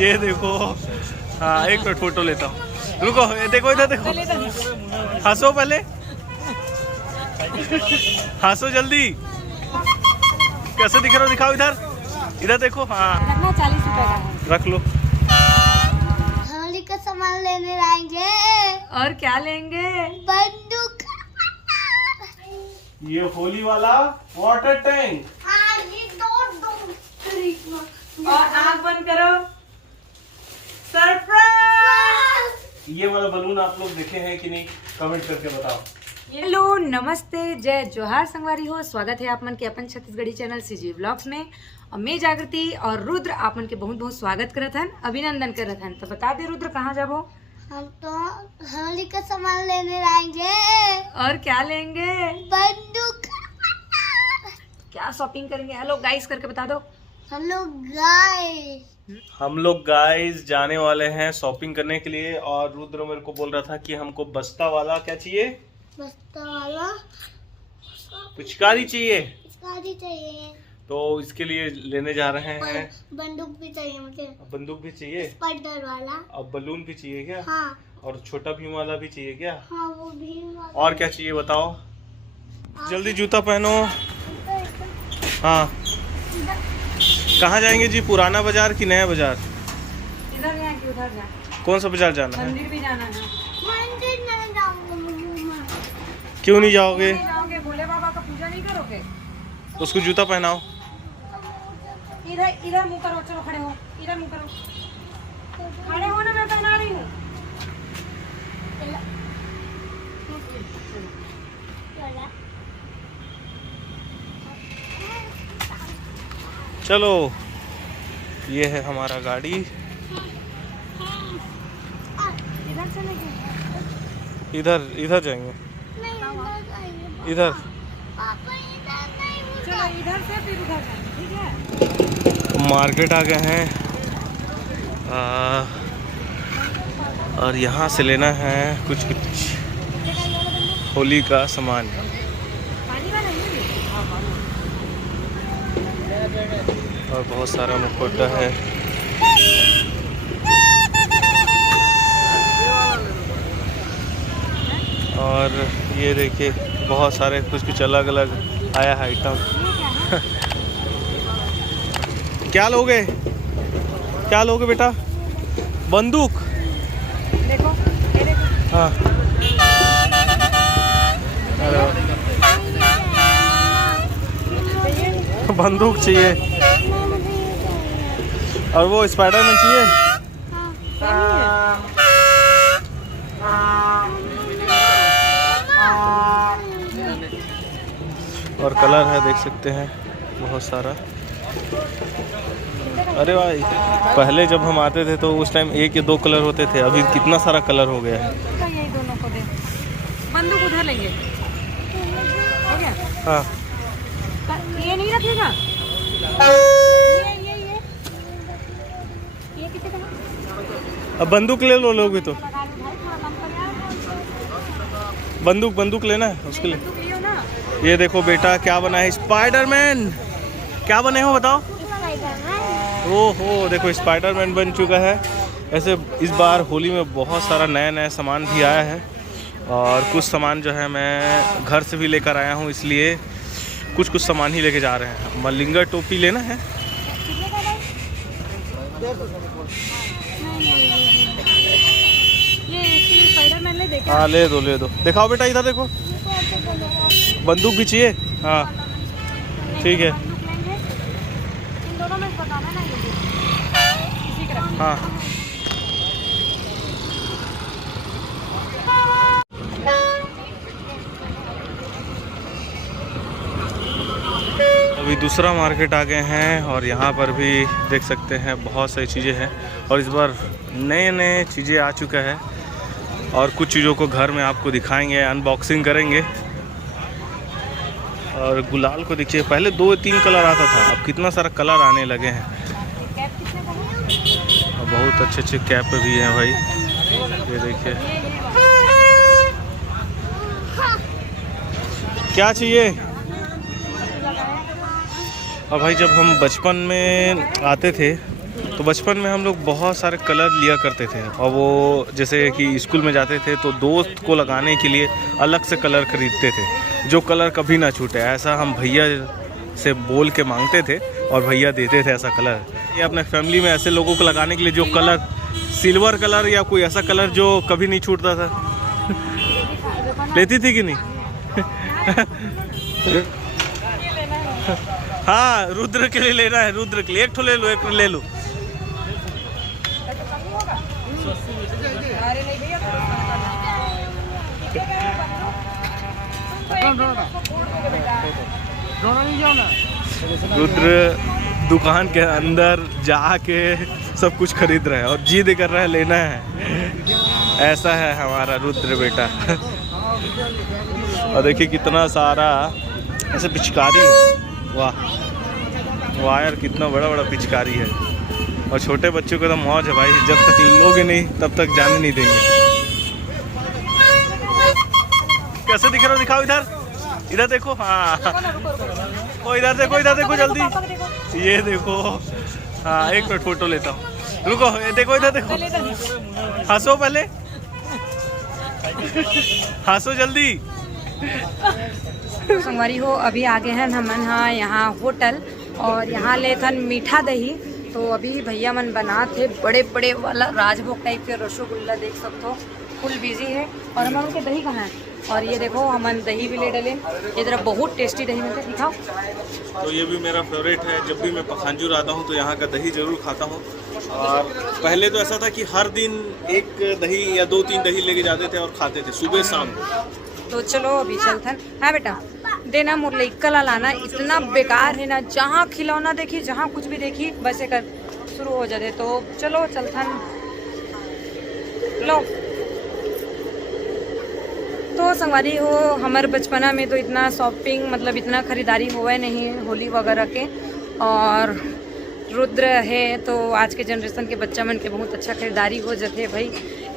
ये देखो। हाँ, एक मिनट फोटो लेता हूँ, रुको। ये देखो, इधर देखो, हंसो पहले, हंसो जल्दी। कैसे दिख रहा हो, दिखाओ इधर, इधर देखो। हाँ, 40 रुपए का है। रख लो। होली का सामान लेने आएंगे। और क्या लेंगे? बंदूक। ये होली वाला वाटर टैंक। और आँख बंद करो। सरप्राइज! ये वाला बलून आप लोग देखे हैं कि नहीं, कमेंट करके बताओ। हेलो, नमस्ते, जय जोहार संगवारी हो। स्वागत है आप मन के अपन छत्तीसगढ़ी चैनल सीजी व्लॉग्स में। और मैं जागृति और रुद्र आप मन के बहुत बहुत स्वागत करत हन, अभिनंदन करत हन। तो बता दे रुद्र, कहाँ जाबो? हम तो होली का सामान लेने आएंगे। और क्या लेंगे? बंदूक। क्या शॉपिंग करेंगे? हेलो गाइस करके बता दो। हम लोग गाइस जाने वाले हैं शॉपिंग करने के लिए। और रुद्र मेरे को बोल रहा था कि हमको बस्ता वाला क्या चाहिए, बस्ता वाला पिचकारी चाहिए। पिचकारी चाहिए। तो इसके लिए लेने जा रहे हैं। बंदूक भी चाहिए मुझे। बंदूक भी चाहिए, स्पाइडर वाला। अब बलून भी चाहिए क्या? हाँ। और छोटा भीम वाला भी चाहिए क्या? हाँ, वो भी वाला। और क्या चाहिए बताओ, जल्दी जूता पहनो। हाँ, कहाँ जाएंगे जी, पुराना बाजार कि नया बाजार? इधर या कि उधर जा? कौन सा बाजार जाना है? मंदिर भी जाना है। मंदिर नहीं जाऊंगा मम्मा। क्यों नहीं जाओगे? नहीं जाओगे? भोले बाबा का पूजा नहीं करोगे? उसको जूता पहनाओ। इधर इधर मुंह करो, चलो खड़े हो, इधर मुंह करो, खड़े हो ना, मैं पहना रही हूँ। चलो, ये है हमारा गाड़ी। इधर चलेंगे। इधर इधर जाएंगे, इधर। पापा इधर नहीं। चलो इधर से फिर उधर जाएंगे, ठीक है? मार्केट आ गए हैं और यहाँ से लेना है कुछ होली का सामान। पानी वाला नहीं है? और बहुत सारा मुखौटा है। और ये देखिए, बहुत सारे कुछ अलग अलग आया है आइटम। क्या लोगे, क्या लोगे बेटा? बंदूक। देखो, ये देखो। हाँ, बंदूक चाहिए। और वो स्पाइडरमैन चाहिए। और कलर है, देख सकते हैं बहुत सारा। अरे भाई, पहले जब हम आते थे तो उस टाइम एक या दो कलर होते थे, अभी कितना सारा कलर हो गया है। तो यही दोनों को दे। बंदूक उधर लेंगे, हो गया? हाँ, ये नहीं रखेगा? ये कितने का है? अब बंदूक ले लो, लोगे तो। बंदूक लेना है उसके लिए। बंदूक लियो ना। ये देखो बेटा, क्या बना है, स्पाइडरमैन। क्या बने हो बताओ? ओहो, देखो स्पाइडरमैन बन चुका है। ऐसे इस बार होली में बहुत सारा नया नया सामान भी आया है। और कुछ सामान जो है मैं घर से भी लेकर आया हूँ, इसलिए कुछ सामान ही लेके जा रहे हैं। मलिंगा टोपी लेना है। स्पाइडरमैन ले देखा? हाँ, ले दो। दिखाओ बेटा, इधर देखो, बंदूक भी चाहिए। हाँ, ठीक है। इन दोनों में बताना ना, इसी का रखना। हाँ, अभी दूसरा मार्केट आ गए हैं और यहाँ पर भी देख सकते हैं बहुत सारी चीज़ें हैं। और इस बार नए चीज़ें आ चुका है और कुछ चीज़ों को घर में आपको दिखाएंगे, अनबॉक्सिंग करेंगे। और गुलाल को देखिए, पहले 2-3 कलर आता था, अब कितना सारा कलर आने लगे हैं। कैप कितने का है? और बहुत अच्छे कैप भी हैं भाई, ये देखिए। क्या चाहिए? और भाई जब हम बचपन में आते थे तो बचपन में हम लोग बहुत सारे कलर लिया करते थे, और वो जैसे कि स्कूल में जाते थे तो दोस्त को लगाने के लिए अलग से कलर खरीदते थे, जो कलर कभी ना छूटे। ऐसा हम भैया से बोल के मांगते थे और भैया देते थे ऐसा कलर। ये अपने फैमिली में ऐसे लोगों को लगाने के लिए जो कलर, सिल्वर कलर या कोई ऐसा कलर जो कभी नहीं छूटता था। लेती थी कि नहीं? हाँ, रुद्र के लिए लेना है, रुद्र के लिए एक ठो ले लो, एक ले लो। रुद्र दुकान के अंदर जाके सब कुछ खरीद रहा है और जिद कर रहा है लेना है। ऐसा है हमारा रुद्र बेटा। और देखिए कितना सारा ऐसे पिचकारी है, वाह वायर, कितना बड़ा बड़ा पिचकारी है। और छोटे बच्चों को तो मौज है भाई, जब तक लोगे नहीं तब तक जाने नहीं देंगे। कैसे दिख रहा हो, दिखाओ इधर, इधर देखो। हाँ, ओ इधर देखो, इधर देखो जल्दी, ये देखो। हाँ, एक मिनट फोटो लेता हूँ, रुको। ये देखो, इधर देखो, हंसो पहले, हंसो जल्दी। संगवारी हो, अभी आगे हैं हमन हाँ यहाँ होटल, और यहाँ ले थन मीठा दही। तो अभी भैया मन बना थे बड़े बड़े वाला राजभोग टाइप के रसगुल्ला, देख सकते हो फुल बिजी है। और हमारे उनके दही कहाँ है? और ये देखो हमन दही भी ले डले, ये तरह बहुत टेस्टी दही मिलता है, दिखाओ। तो ये भी मेरा फेवरेट है, जब भी मैं पखानजूर आता हूँ तो यहाँ का दही जरूर खाता हूँ। और पहले तो ऐसा था कि हर दिन एक दही या 2-3 दही लेके जाते थे और खाते थे सुबह शाम। तो चलो अभी चलथन। हाँ बेटा, देना मुरली कला लाना, इतना बेकार है ना, जहाँ खिलौना देखी, जहाँ कुछ भी देखी बस एक शुरू हो जाते। तो चलो चलथन, लो। तो संगवारी हो, हमारे बचपना में तो इतना शॉपिंग मतलब इतना खरीदारी हुआ नहीं होली वगैरह के। और रुद्र है तो आज के जनरेशन के बच्चा मन के बहुत अच्छा खरीदारी हो जाते भाई।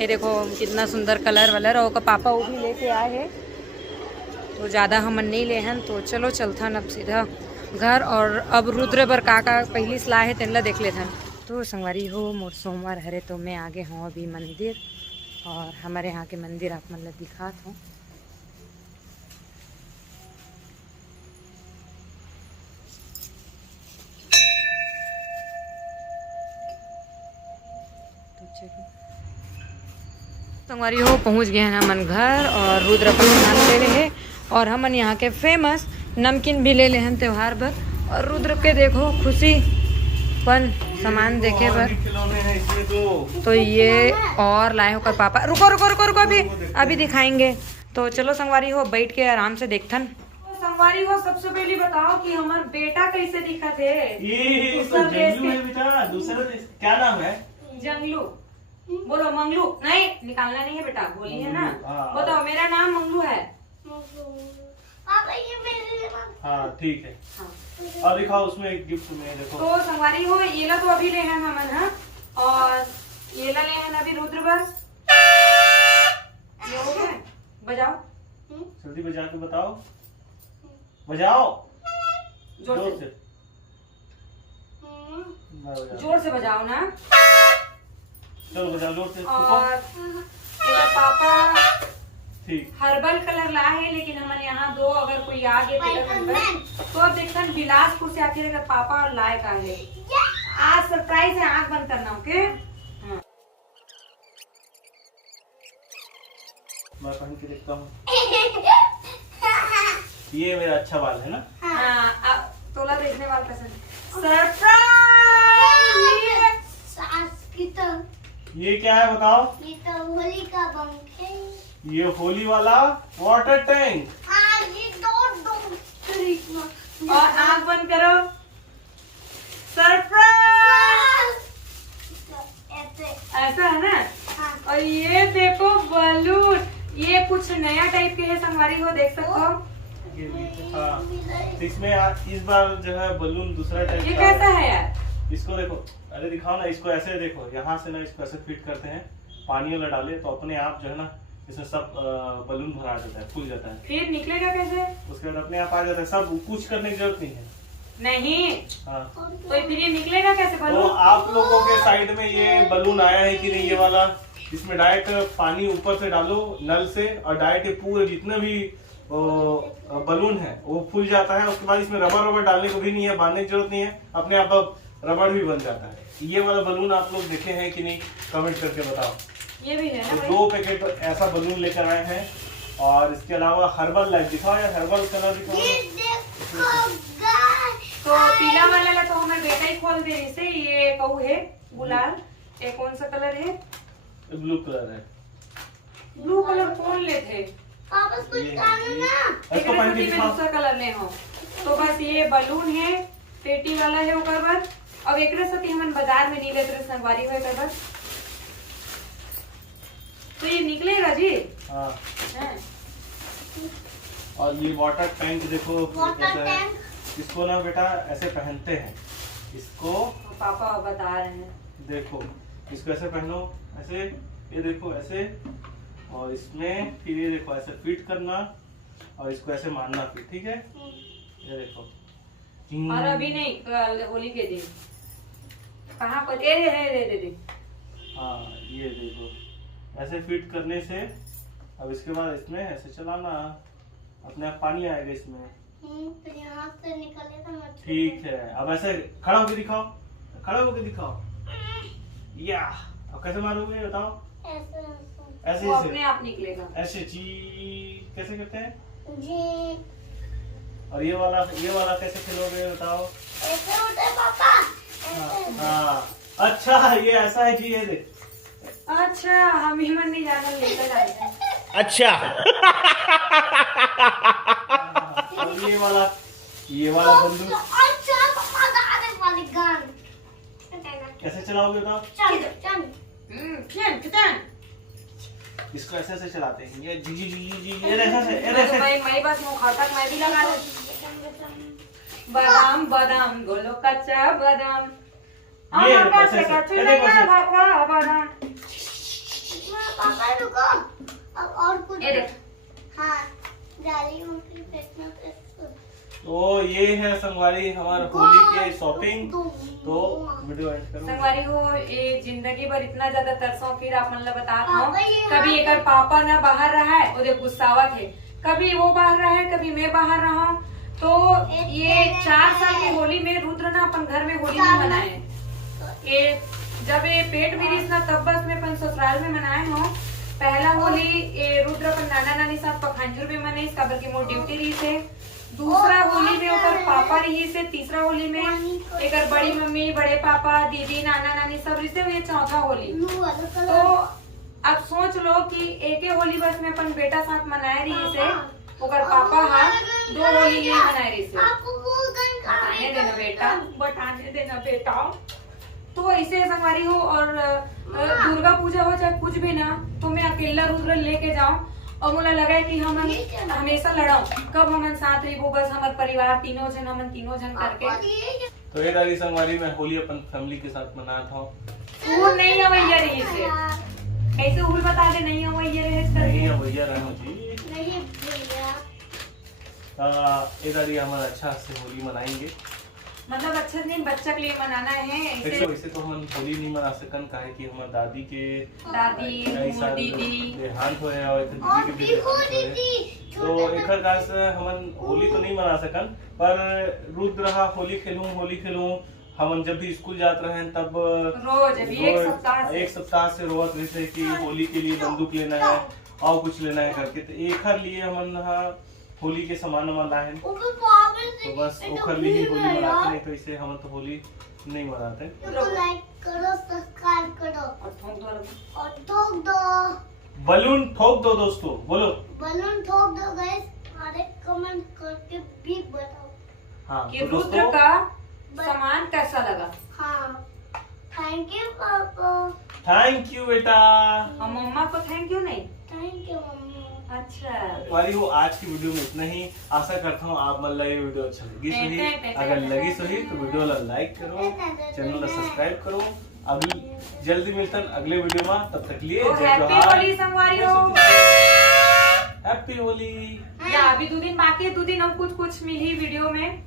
ये देखो कितना सुंदर कलर वलर, और पापा वो भी लेके आए हैं, तो ज़्यादा हमन नहीं ले हैं। तो चलो चलथन अब सीधा घर। और अब रुद्र बर का पहली सलाह है तेन ला देख लेथन। तो संगवारी हो, मोर सोमवार हरे तो मैं आगे हूँ अभी मंदिर, और हमारे यहाँ के मंदिर आप मतलब दिखात हूँ। संगवारी हो, पहुँच गए हैं हमन घर, और रुद्र अपन नाम ले ले है, और हमन यहाँ के फेमस नमकीन भी ले ले हैं त्योहार पर। और रुद्र के देखो खुशी पन सामान देखे पर। तो ये और लाए होकर पापा, रुको रुको रुको रुको, अभी दिखाएंगे। तो चलो संगवारी हो, बैठ के आराम से देखथन। संगवारी हो, सबसे पहले बताओ कि हमारा बेटा कैसे दिखा थे? ये तो जंगलू है बेटा, दूसरा क्या नाम है? जंगलू। बोलो मंगलू। नहीं, निकालना नहीं है बेटा, बोली है ना। बताओ, मेरा नाम मंगलू है। पापा ये मेरे नाम। हाँ ठीक है। हाँ। और दिखाओ उसमें एक गिफ्ट में देखो। तो संगवारी हो, ये ला तो अभी ले हैं हमन, हाँ। और ये ला ले हैं अभी रुद्र बस। ये हो गया, बजाओ जल्दी बजा के बताओ, बजाओ जोर से, जोर से बजाओ ना। चलो बजाओ जोर से। और पापा ठीक हर्बल कलर ला है, लेकिन हमारे यहाँ दो अगर कोई आ गए तो अब देखते बिलासपुर से आखिर अगर पापा और लाए का है। आज सरप्राइज है, आंख बंद करना, ओके? मैं पहन के देखता हूँ। ये मेरा अच्छा बाल है ना? हाँ, तोला देखने वाला पसंद। सरप्राइज! ये क्या है बताओ? ये तो होली का बम है। ये होली वाला वाटर टैंक। ये दो और आंख बंद करो। सरप्राइज! ऐसा है ना? हाँ। और ये देखो बलून, ये कुछ नया टाइप के है संगवारी हो, देख सकते हो। हाँ, इसमें इस बार जो है बलून दूसरा टाइप। ये कैसा है यार? इसको देखो, अरे दिखाओ ना, इसको ऐसे देखो, यहाँ से ना इसको ऐसे फिट करते हैं, पानी वाला डाले तो अपने आप जो है ना इसमें सब बलून भरा जाता है, फूल जाता है। फिर निकलेगा कैसे? उसके बाद अपने आप आ जाता है, सब कुछ करने की जरूरत नहीं है। नहीं हाँ तो फिर ये निकलेगा कैसे तो बलून? आप लोगों के साइड में ये बलून आया है कि नहीं, ये वाला? इसमें डायरेक्ट पानी ऊपर से डालो नल से और डायरेक्ट ये पूरे जितने भी बलून है वो फूल जाता है। उसके बाद इसमें रबर डालने को भी नहीं है, बांधने की जरूरत नहीं है, अपने आप रबर भी बन जाता है। ये वाला बलून आप लोग देखे हैं कि नहीं, कमेंट करके बताओ। ये भी है तो ना भाई? 2 पैकेट ऐसा बलून लेकर आए हैं। और इसके अलावा हर्बल लाइट दिखाओ यार, हर्बल कलर दिखाओ। तो पीला वाला ला तो हमारे बेटा ही खोल दे रही से। ये कहू है गुलाल, ये कौन सा कलर है? ब्लू कलर है। ब्लू कलर कौन ले थे? पापा कुछ डालो ना। इसको पहन के दिखाओ। दूसरा कलर ले हो तो बस ये बलून है, पेटी वाला है ओकर बाद। अब एकरे साथ हमन बाजार में नीले तरह संगवारी है एकर बाद। तो ये निकलेगा जी? हाँ हैं? और ये वाटर टैंक देखो वाटर कैसा है। टैंक। इसको ना बेटा ऐसे पहनते हैं इसको, पापा बता रहे हैं। देखो इसको ऐसे पहनो, ऐसे ये देखो ऐसे, और इसमें फिर ये देखो ऐसे फिट करना और इसको ऐसे मारना फिर, ठीक है? ये देखो। और अभी नहीं, कल होली के दिन कहाँ पर? ए रे हाँ ये देखो ऐसे फिट करने से अब इसके बाद इसमें ऐसे चलाना, अपने आप पानी आएगा इसमें। फिर यहाँ से निकलेगा मछली। ठीक है, अब ऐसे खड़ा होके दिखाओ, खड़ा होके दिखाओ। या अब कैसे मारोगे बताओ? ऐसे ऐसे वो ऐसे अपने आप निकलेगा। ऐसे जी कैसे करते हैं? जी और ये वाला कैसे खेलोगे बताओ? ऐसे होता है पापा। हाँ, हाँ अच्छा ये ऐसा है जी, ये देख। अच्छा हम ही मन नहीं जाना लेकर आए हैं। अच्छा और ये वाला बंदूक अच्छा पापा दादे वाली गन। कैसे चलाओगे बताओ? चल कितन इसको ऐसे ऐसे चलाते हैं, ये जी जी जी जी जी, ये ऐसे मैं बस मुँह तक मैं भी लगा दे। बादाम बादाम गोलो कच्चा बादाम। ये और ऐसे कैसे ऐसे, कच्चे ये नहीं देखो ऐसे। है बाबा बादाम। पापा रुको। अब और कुछ। ये देख। हाँ डाली हूँ कि फेंकना फेंक। तो ये है संगवारी हमारे होली के शॉपिंग। तो वीडियो एंड करो। संगवारी हो ये जिंदगी भर इतना ज्यादा तरसों फिर आप मन ला बता पापा, हूँ। ये कभी एक पापा ना बाहर रहा है और गुस्सावा थे, कभी वो बाहर रहा है कभी मैं बाहर रहा हूँ। तो ये 4 साल की होली में रुद्र ना अपन घर में होली नहीं मनाए। ये जब ये पेट मिली ना तब बस मैं अपन ससुराल में मनाए हूँ। पहला होली ये रुद्र अपन नाना नानी साथ पखांजूर में मनाई, काबर की मोर ड्यूटी रही से। दूसरा होली में ओकर पापा रही से। तीसरा होली में एक बड़ी मम्मी बड़े पापा दीदी नाना नानी सब रही से। ये चौथा होली। तो अब सोच लो कि एक होली बस में अपन बेटा साथ मनाए रही से, ओकर पापा हाथ 2 होली नहीं मनाए रही से। बताने देना बेटा, बताने देना बेटा। तो ऐसे संगवारी हो और दुर्गा पूजा हो चाहे कुछ भी ना, तो मैं अकेला रुद्र लेके जाऊं और मुझे लगा कि हम हमेशा लड़ाओ कब हम साथ रही वो बस हमारे परिवार तीनों जन करके। तो ये दादी संगवारी में होली अपन फैमिली के साथ मनाया था। वो नहीं अवैया रही से ऐसे उल बता दे, नहीं अवैया रहे नहीं है भैया रहो जी। नहीं भैया। ये दादी हमारा अच्छा से होली मनाएंगे। मतलब अच्छे दिन बच्चा के लिए मनाना है ऐसे। वैसे तो हम होली नहीं मना सकन काहे कि हमारे दादी के दादी कई साल दीदी देहांत होए और एक और दीदी के भी भी हो देहांत होए। दीदी। तो एकर कारण से हमन होली तो नहीं मना सकन, पर रुद्र रहा होली खेलूं। हमन जब भी स्कूल जात रहे तब रोज अभी एक सप्ताह से रोवत रहे थे कि होली के लिए बंदूक लेना है और कुछ लेना है करके। तो एकर लिए हमन होली के सामान लाए, तो बस ओकर लिए ही होली मनाते, नहीं तो इसे हम तो होली नहीं मनाते। लाइक करो, सब्सक्राइब करो और ठोक दो। बलून ठोक दो दोस्तों, बोलो बलून ठोक दो गाइस। और एक कमेंट करके भी बताओ हाँ कि तो रुद्र दोस्तों का सामान कैसा लगा। हाँ थैंक यू पापा। थैंक यू बेटा। और मम्मा को थैंक यू नहीं। थैंक यू मम्मा। अच्छा हमारी वो आज की वीडियो में इतना ही। आशा करता हूँ आप मन ये वीडियो अच्छा लगी सही। अगर लगी सही तो वीडियो ला लाइक करो, चैनल ला सब्सक्राइब करो। अभी जल्दी मिलते हैं अगले वीडियो में, तब तक लिए जय हैप्पी जोहार। होली संगवारी हो। हैप्पी होली। या अभी 2 दिन बाकी है, 2 दिन हम कुछ मिली वीडियो में।